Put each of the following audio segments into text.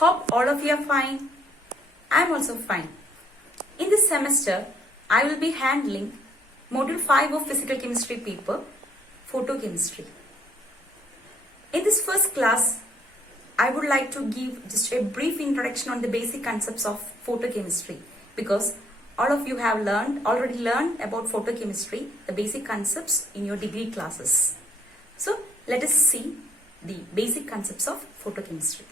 Hope all of you are fine. I am also fine. In this semester, I will be handling Module 5 of Physical Chemistry paper, Photochemistry. In this first class, I would like to give just a brief introduction on the basic concepts of photochemistry, because all of you have already learned about photochemistry, the basic concepts in your degree classes. So let us see the basic concepts of photochemistry.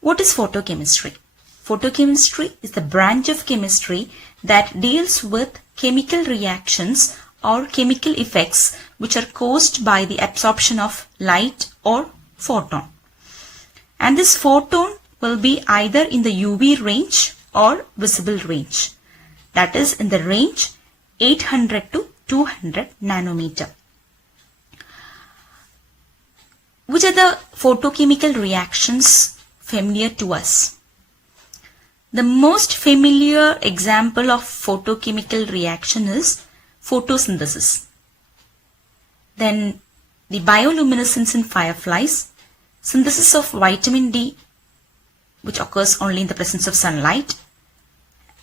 What is photochemistry? Photochemistry is the branch of chemistry that deals with chemical reactions or chemical effects which are caused by the absorption of light or photon. And this photon will be either in the UV range or visible range. That is in the range 800 to 200 nanometer. Which are the photochemical reactions familiar to us? The most familiar example of photochemical reaction is photosynthesis. Then the bioluminescence in fireflies, synthesis of vitamin D, which occurs only in the presence of sunlight,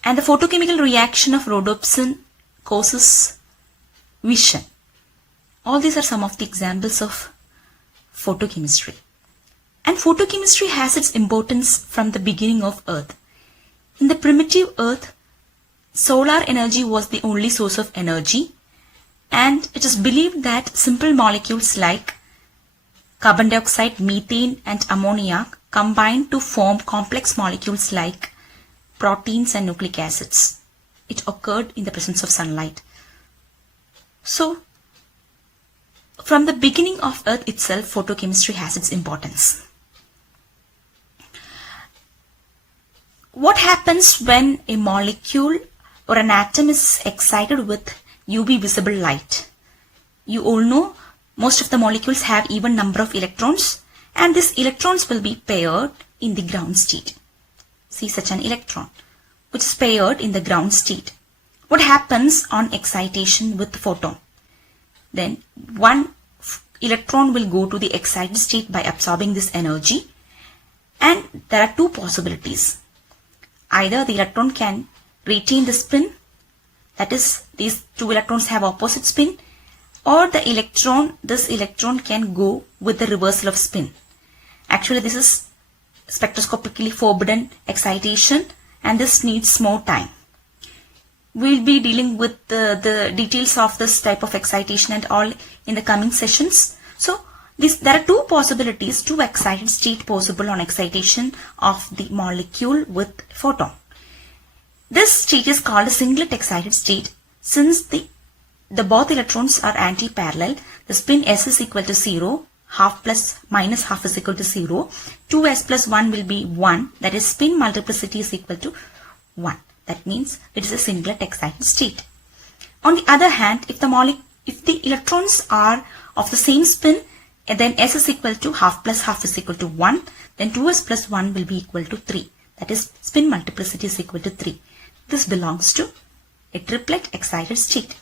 and the photochemical reaction of rhodopsin causes vision. All these are some of the examples of photochemistry. And photochemistry has its importance from the beginning of Earth. In the primitive Earth, solar energy was the only source of energy, and it is believed that simple molecules like carbon dioxide, methane and ammonia combine to form complex molecules like proteins and nucleic acids. It occurred in the presence of sunlight. So, from the beginning of Earth itself, photochemistry has its importance. What happens when a molecule or an atom is excited with UV visible light? You all know most of the molecules have even number of electrons, and these electrons will be paired in the ground state. See such an electron which is paired in the ground state. What happens on excitation with photon? Then one electron will go to the excited state by absorbing this energy, and there are two possibilities. Either the electron can retain the spin, that is, these two electrons have opposite spin, or this electron can go with the reversal of spin. Actually, this is spectroscopically forbidden excitation, and this needs more time. We'll be dealing with the details of this type of excitation and all in the coming sessions. So, there are two possibilities, two excited state possible on excitation of the molecule with photon. This state is called a singlet excited state. Since the both electrons are anti-parallel, the spin s is equal to 0, half plus minus half is equal to 0, 2s plus 1 will be 1, that is spin multiplicity is equal to 1. That means it is a singlet excited state. On the other hand, if the electrons are of the same spin, and then s is equal to half plus half is equal to 1, then 2s plus 1 will be equal to 3. That is spin multiplicity is equal to 3. This belongs to a triplet excited state.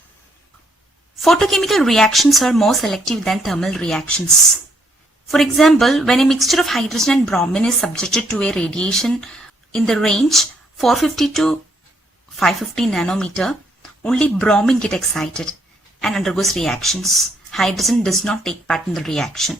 Photochemical reactions are more selective than thermal reactions. For example, when a mixture of hydrogen and bromine is subjected to a radiation in the range 450 to 550 nanometer, only bromine gets excited and undergoes reactions. Hydrogen does not take part in the reaction.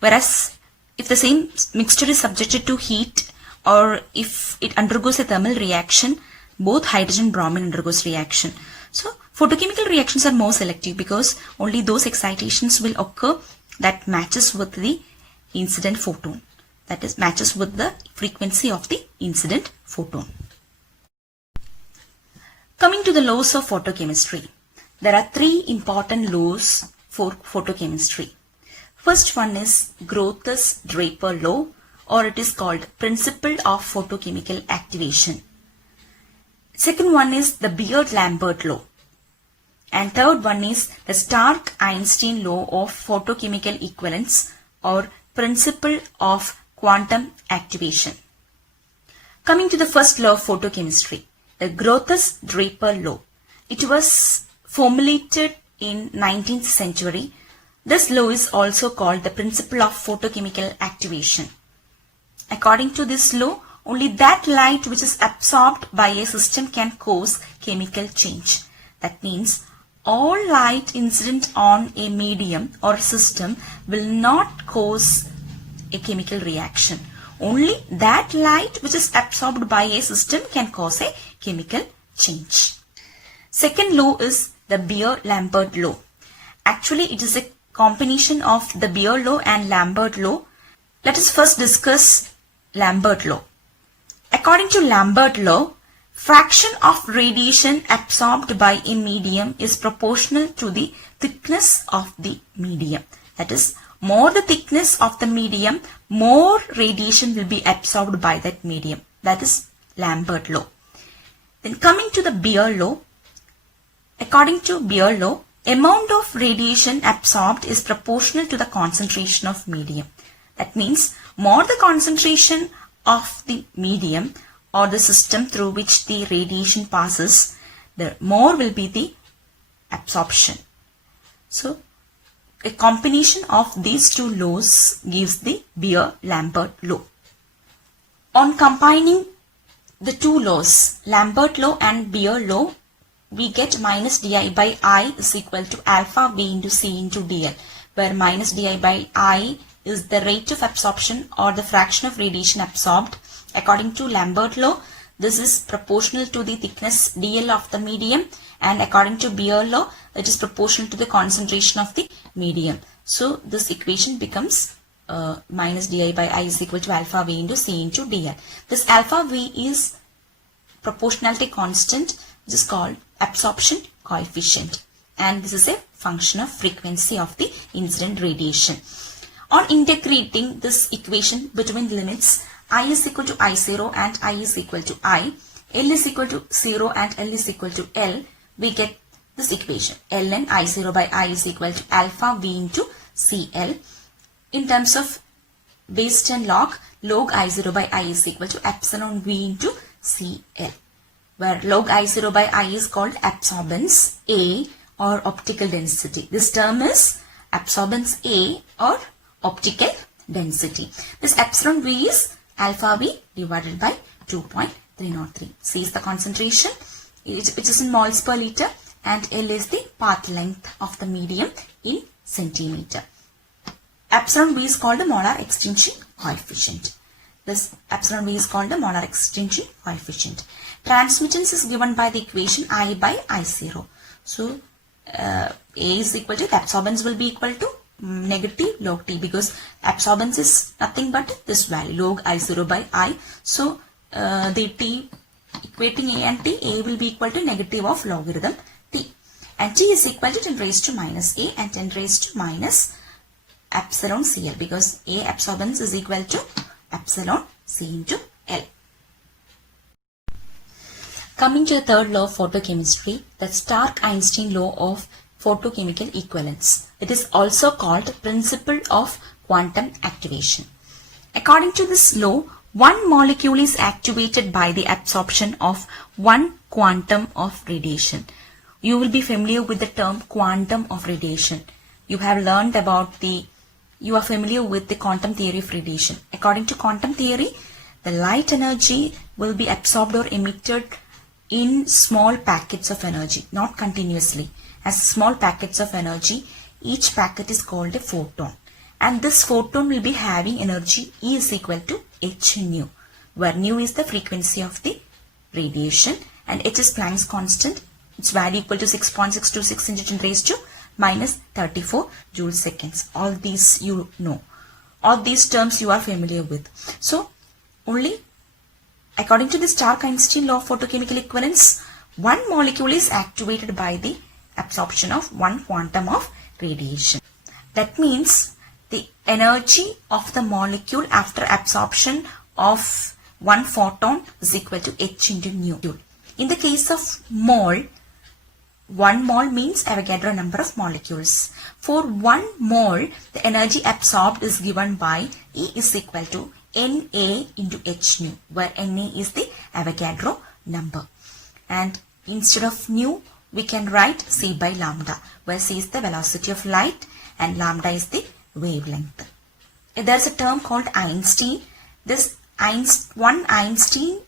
Whereas, if the same mixture is subjected to heat, or if it undergoes a thermal reaction, both hydrogen and bromine undergoes reaction. So, photochemical reactions are more selective because only those excitations will occur that matches with the incident photon. That is, matches with the frequency of the incident photon. Coming to the laws of photochemistry, there are three important laws for photochemistry. First one is Groth-Draper law, or it is called principle of photochemical activation. Second one is the Beard-Lambert law. And third one is the Stark-Einstein law of photochemical equivalence, or principle of quantum activation. Coming to the first law of photochemistry, the Groth-Draper law. It was formulated in 19th century. This law is also called the principle of photochemical activation. According to this law, only that light which is absorbed by a system can cause chemical change. That means all light incident on a medium or system will not cause a chemical reaction. Only that light which is absorbed by a system can cause a chemical change. Second law is the Beer-Lambert law. Actually, it is a combination of the Beer law and Lambert law. Let us first discuss Lambert law. According to Lambert law, fraction of radiation absorbed by a medium is proportional to the thickness of the medium. That is, more the thickness of the medium, more radiation will be absorbed by that medium. That is Lambert law. Then coming to the Beer law, according to Beer law, amount of radiation absorbed is proportional to the concentration of medium. That means more the concentration of the medium or the system through which the radiation passes, the more will be the absorption. So, a combination of these two laws gives the Beer-Lambert law. On combining the two laws, Lambert law and Beer law, we get minus di by I is equal to alpha V into C into dl, where minus di by I is the rate of absorption or the fraction of radiation absorbed. According to Lambert law, this is proportional to the thickness dl of the medium, and according to Beer law, it is proportional to the concentration of the medium. So this equation becomes minus di by I is equal to alpha V into C into dl. This alpha V is proportionality constant, which is called absorption coefficient, and this is a function of frequency of the incident radiation. On integrating this equation between limits I is equal to I0 and I is equal to I, L is equal to 0 and L is equal to L, we get this equation. Ln I0 by I is equal to alpha V into CL. In terms of base 10 log I0 by I is equal to epsilon V into CL, where log I0 by I is called absorbance A or optical density. This term is absorbance A or optical density. This epsilon V is alpha V divided by 2.303. C is the concentration, which is in moles per liter, and L is the path length of the medium in centimeter. Epsilon V is called the molar extinction coefficient. This epsilon V is called the molar extinction coefficient. Transmittance is given by the equation I by I0. So, A is equal to, the absorbance will be equal to negative log T, because absorbance is nothing but this value, log I0 by I. So, the T equating A and T, A will be equal to negative of logarithm T. And T is equal to 10 raised to minus A and 10 raised to minus epsilon CL, because A absorbance is equal to epsilon C into L. Coming to the third law of photochemistry, the Stark-Einstein law of photochemical equivalence. It is also called principle of quantum activation. According to this law, one molecule is activated by the absorption of one quantum of radiation. You will be familiar with the term quantum of radiation. You have learned about you are familiar with the quantum theory of radiation. According to quantum theory, the light energy will be absorbed or emitted in small packets of energy, not continuously. As small packets of energy, each packet is called a photon. And this photon will be having energy E is equal to h nu, where nu is the frequency of the radiation and h is Planck's constant. Its value equal to 6.626 into 10 raised to minus 34 joule seconds. All these you know. All these terms you are familiar with. So, only according to the Stark-Einstein law of photochemical equivalence, one molecule is activated by the absorption of one quantum of radiation. That means the energy of the molecule after absorption of one photon is equal to h into nu. In the case of mole, 1 mole means Avogadro number of molecules. For 1 mole, the energy absorbed is given by E is equal to Na into h nu, where Na is the Avogadro number. And instead of nu, we can write C by lambda, where C is the velocity of light and lambda is the wavelength. There is a term called Einstein This 1 Einstein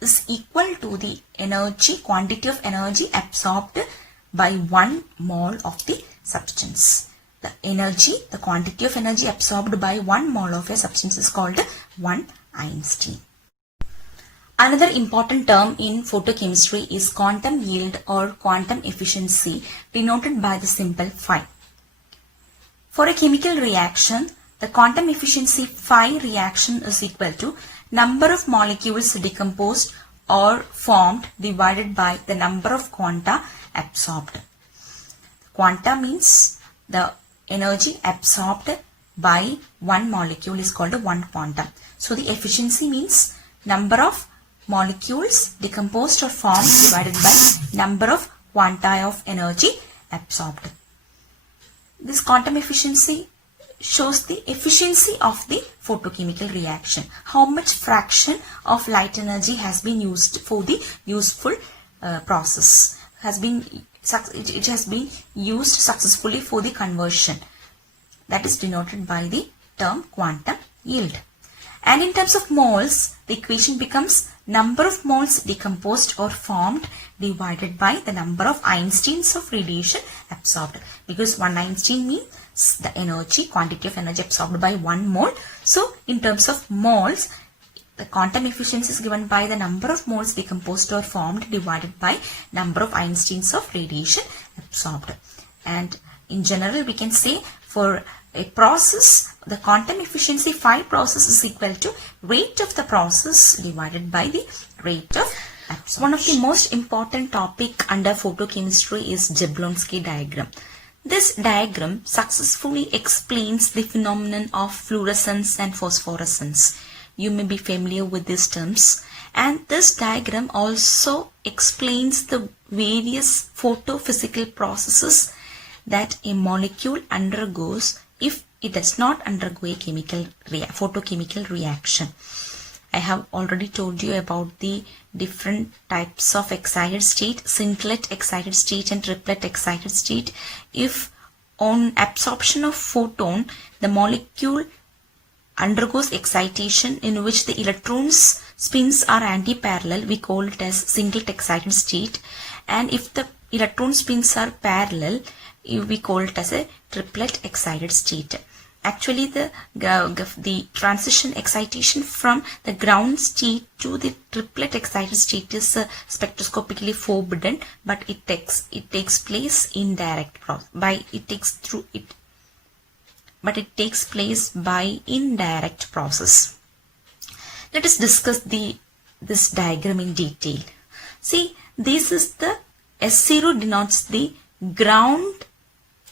is equal to the energy, quantity of energy absorbed by 1 mole of the substance. The energy, the quantity of energy absorbed by 1 mole of a substance is called 1 Einstein. Another important term in photochemistry is quantum yield or quantum efficiency, denoted by the symbol phi. For a chemical reaction, the quantum efficiency phi reaction is equal to number of molecules decomposed or formed divided by the number of quanta absorbed. Quanta means the energy absorbed by one molecule is called 1 quantum. So the efficiency means number of molecules decomposed or formed divided by number of quanta of energy absorbed. This quantum efficiency shows the efficiency of the photochemical reaction. How much fraction of light energy has been used for the useful process. It has been used successfully for the conversion. That is denoted by the term quantum yield. And in terms of moles, the equation becomes number of moles decomposed or formed divided by the number of Einsteins of radiation absorbed. Because 1 Einstein means the energy, quantity of energy absorbed by 1 mole. So in terms of moles, the quantum efficiency is given by the number of moles decomposed or formed divided by number of Einsteins of radiation absorbed. And in general, we can say for a process, the quantum efficiency phi process is equal to rate of the process divided by the rate of absorption. One of the most important topic under photochemistry is Jablonski diagram. This diagram successfully explains the phenomenon of fluorescence and phosphorescence. You may be familiar with these terms. And this diagram also explains the various photophysical processes that a molecule undergoes if it does not undergo a photochemical reaction. I have already told you about the different types of excited state, singlet excited state and triplet excited state. If on absorption of photon, the molecule undergoes excitation in which the electrons spins are anti-parallel, we call it as singlet excited state. And if the electron spins are parallel, we call it as a triplet excited state. Actually, the transition excitation from the ground state to the triplet excited state is spectroscopically forbidden, but it takes place indirect by indirect process. Let us discuss this diagram in detail. See, this is the S0 denotes the ground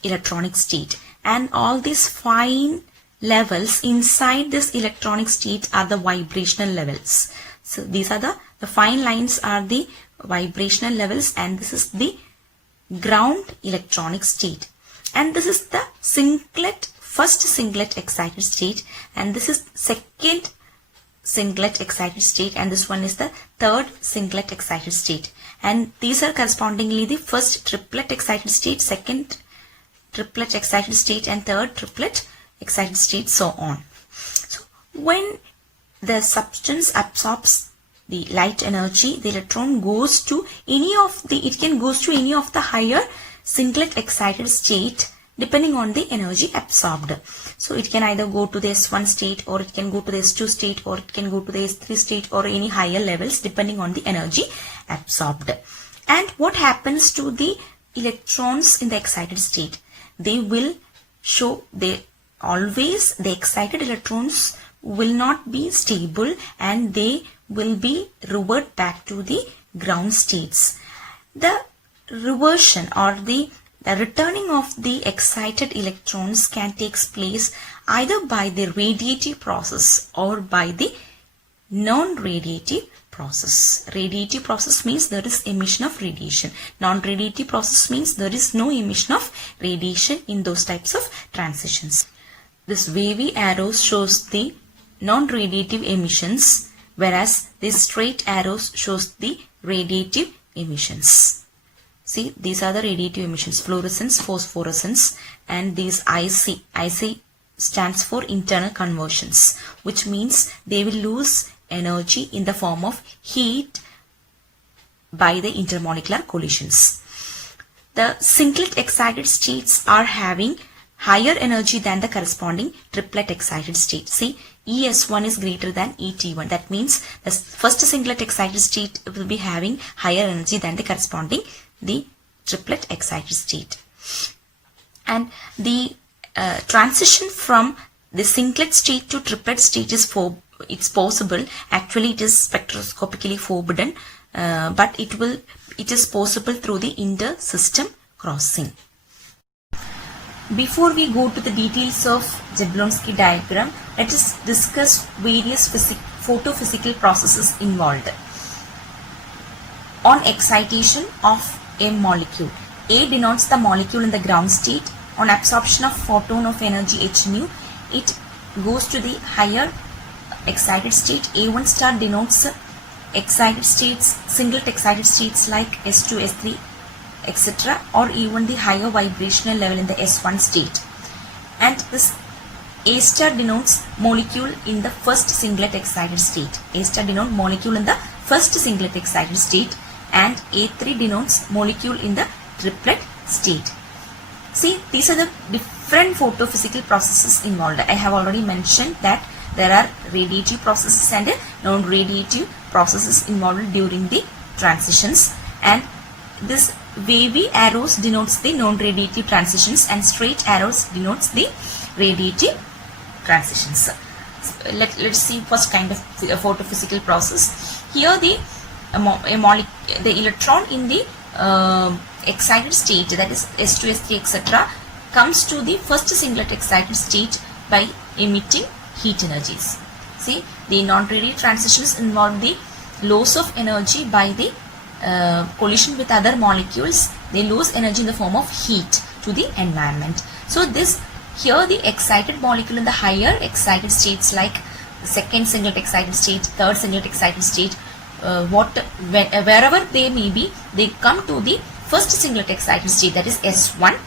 electronic state, and all these fine levels inside this electronic state are the vibrational levels. So these are the fine lines are the vibrational levels, and this is the ground electronic state. And this is the first singlet excited state, and this is second singlet excited state, and this one is the third singlet excited state. And these are correspondingly the first triplet excited state, second triplet excited state, and third triplet excited state, so on. So when the substance absorbs the light energy, the electron goes to any of the higher singlet excited state depending on the energy absorbed. So it can either go to the S1 state, or it can go to the S2 state, or it can go to the S3 state, or any higher levels depending on the energy absorbed. And what happens to the electrons in the excited state? They will show the excited electrons will not be stable, and they will be revert back to the ground states. The reversion or the returning of the excited electrons can take place either by the radiative process or by the non-radiative process. Radiative process means there is emission of radiation. Non-radiative process means there is no emission of radiation in those types of transitions. This wavy arrow shows the non-radiative emissions, whereas this straight arrows shows the radiative emissions. See, these are the radiative emissions: fluorescence, phosphorescence, and these IC stands for internal conversions, which means they will lose energy in the form of heat by the intermolecular collisions. The singlet excited states are having higher energy than the corresponding triplet excited state. See, ES1 is greater than ET1. That means the first singlet excited state will be having higher energy than the corresponding the triplet excited state. And the transition from the singlet state to triplet state is it's possible. Actually, it is spectroscopically forbidden, but it is possible through the inter-system crossing. Before we go to the details of Jablonski diagram, let us discuss various photophysical processes involved. On excitation of a molecule, A denotes the molecule in the ground state. On absorption of photon of energy h nu, it goes to the higher excited state. A1 star denotes excited states, singlet excited states like S2, S3, etc., or even the higher vibrational level in the S1 state. And this A star denotes molecule in the first singlet excited state. A star denotes molecule in the first singlet excited state, and A3 denotes molecule in the triplet state. See, these are the different photophysical processes involved. I have already mentioned that there are radiative processes and non-radiative processes involved during the transitions, and this wavy arrows denotes the non-radiative transitions and straight arrows denotes the radiative transitions. Let's see first kind of photophysical process. Here the electron in the excited state, that is S2, S3, etc., comes to the first singlet excited state by emitting heat energies. See, the non-radiative transitions involve the loss of energy by the collision with other molecules. They lose energy in the form of heat to the environment. So here the excited molecule in the higher excited states like second singlet excited state, third singlet excited state, wherever they may be, they come to the first singlet excited state, that is S1,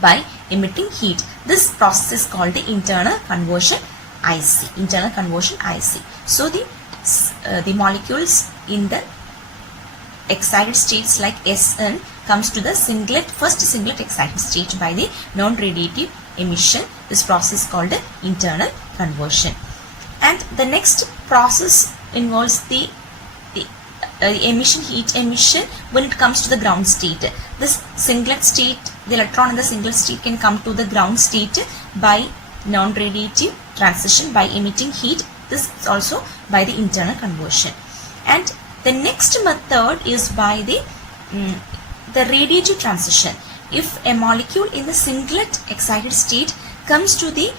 by emitting heat. This process is called the internal conversion IC. Internal conversion IC. So the molecules in the excited states like Sn comes to the first singlet excited state by the non-radiative emission. This process is called the internal conversion. And the next process involves the heat emission when it comes to the ground state. This singlet state, the electron in the singlet state can come to the ground state by non-radiative transition by emitting heat. This is also by the internal conversion. And the next method is by the radiative transition. If a molecule in the singlet excited state comes to the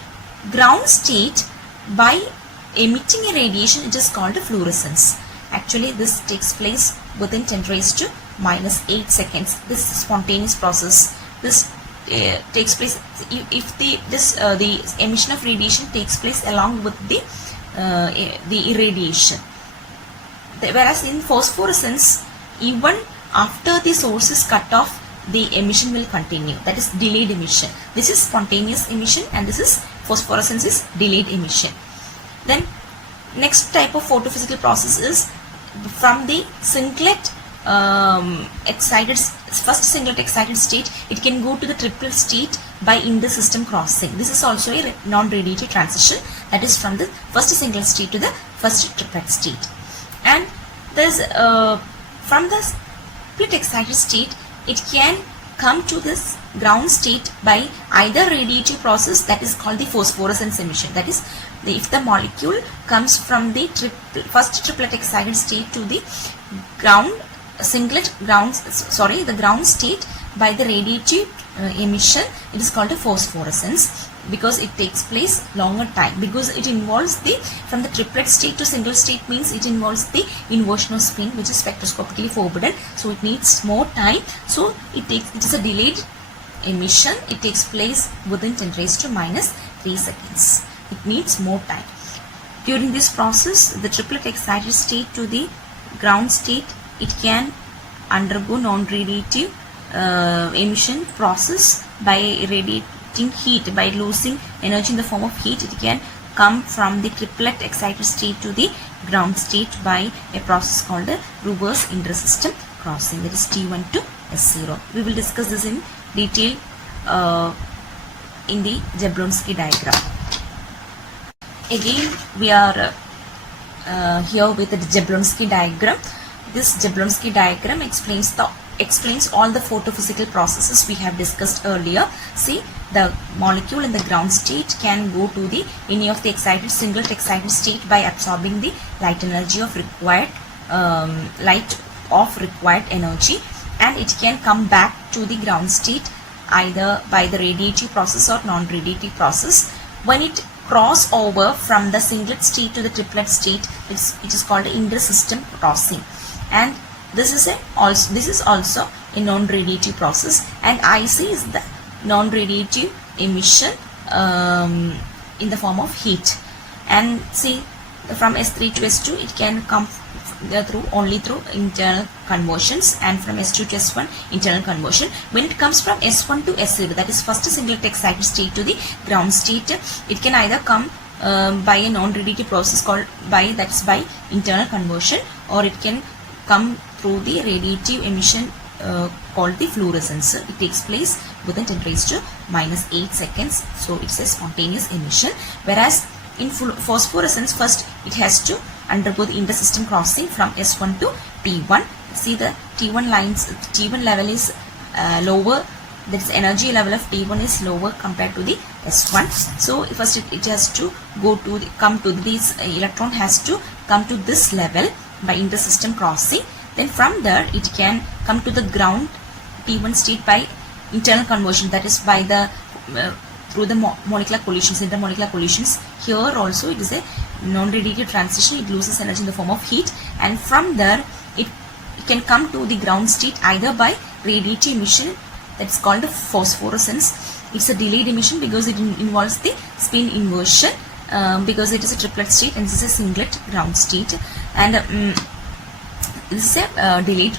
ground state by emitting a radiation, it is called fluorescence. Actually, this takes place within 10⁻⁻8 seconds. This is a spontaneous process. This takes place if the emission of radiation takes place along with the irradiation. Whereas in phosphorescence, even after the source is cut off, the emission will continue. That is delayed emission. This is spontaneous emission, and this is phosphorescence is delayed emission. Then next type of photophysical process is from the singlet first singlet excited state, it can go to the triplet state by inter-system crossing. This is also a non-radiative transition, that is from the first singlet state to the first triplet state. And there's from the split excited state, it can come to this ground state by either radiative process, that is called the phosphorescence emission. That is, if the molecule comes from the first triplet excited state to the ground state by the radiative emission, it is called a phosphorescence, because it takes place longer time, because it involves from the triplet state to single state means it involves the inversion of spin, which is spectroscopically forbidden, so it needs more time. So it is a delayed emission. It takes place within 10⁻³ seconds. It needs more time. During this process, the triplet excited state to the ground state, it can undergo non-radiative emission process by getting heat, by losing energy in the form of heat, it can come from the triplet excited state to the ground state by a process called the reverse inter-system crossing, that is T1 to S0. We will discuss this in detail in the Jablonski diagram. Again, we are here with the Jablonski diagram. This Jablonski diagram explains all the photophysical processes we have discussed earlier. See, the molecule in the ground state can go to any of the singlet excited state by absorbing the light energy of required energy, and it can come back to the ground state either by the radiative process or non-radiative process. When it cross over from the singlet state to the triplet state, it is called inter-system crossing, and this is also a non-radiative process, and IC is the non-radiative emission in the form of heat. And see, from S3 to S2 it can come only through internal conversions, and from S2 to S1 internal conversion. When it comes from S1 to S0, that is first singlet excited state to the ground state, it can either come by a non-radiative process called by internal conversion, or it can come through the radiative emission called the fluorescence. It takes place within 10⁻⁻8 seconds, so it's a spontaneous emission. Whereas in phosphorescence, first it has to undergo the inter-system crossing from S1 to T1. See, the T1 level is lower, that is energy level of T1 is lower compared to the S1. So first it has to this electron has to come to this level by inter-system crossing. Then from there it can come to the ground T1 state by internal conversion, that is by the through the molecular collisions, intermolecular collisions. Here also it is a non-radiative transition, it loses energy in the form of heat, and from there it can come to the ground state either by radiative emission, that's called phosphorescence. It's a delayed emission because it involves the spin inversion, because it is a triplet state and this is a singlet ground state, and this is a delayed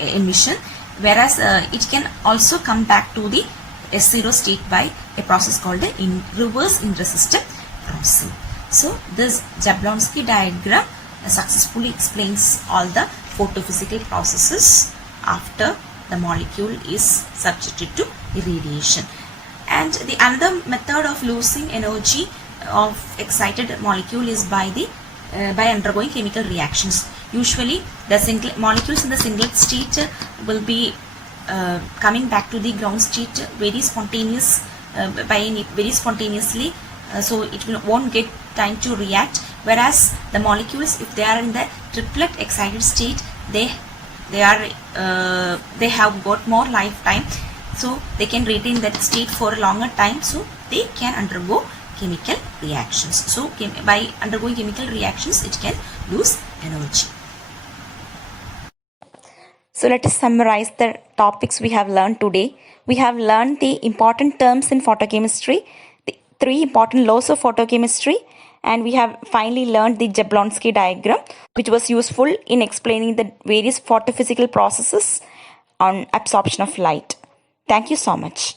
emission. Whereas it can also come back to the S0 state by a process called the reverse inter-system crossing. So this Jablonski diagram successfully explains all the photophysical processes after the molecule is subjected to irradiation. And the another method of losing energy of excited molecule is by undergoing chemical reactions. Usually the molecules in the singlet state will be coming back to the ground state very spontaneously, so it won't get time to react. Whereas the molecules, if they are in the triplet excited state, they have got more lifetime, so they can retain that state for a longer time, so they can undergo chemical reactions. So by undergoing chemical reactions, it can lose energy. So let us summarize the topics we have learned today. We have learned the important terms in photochemistry, the 3 important laws of photochemistry, and we have finally learned the Jablonski diagram, which was useful in explaining the various photophysical processes on absorption of light. Thank you so much.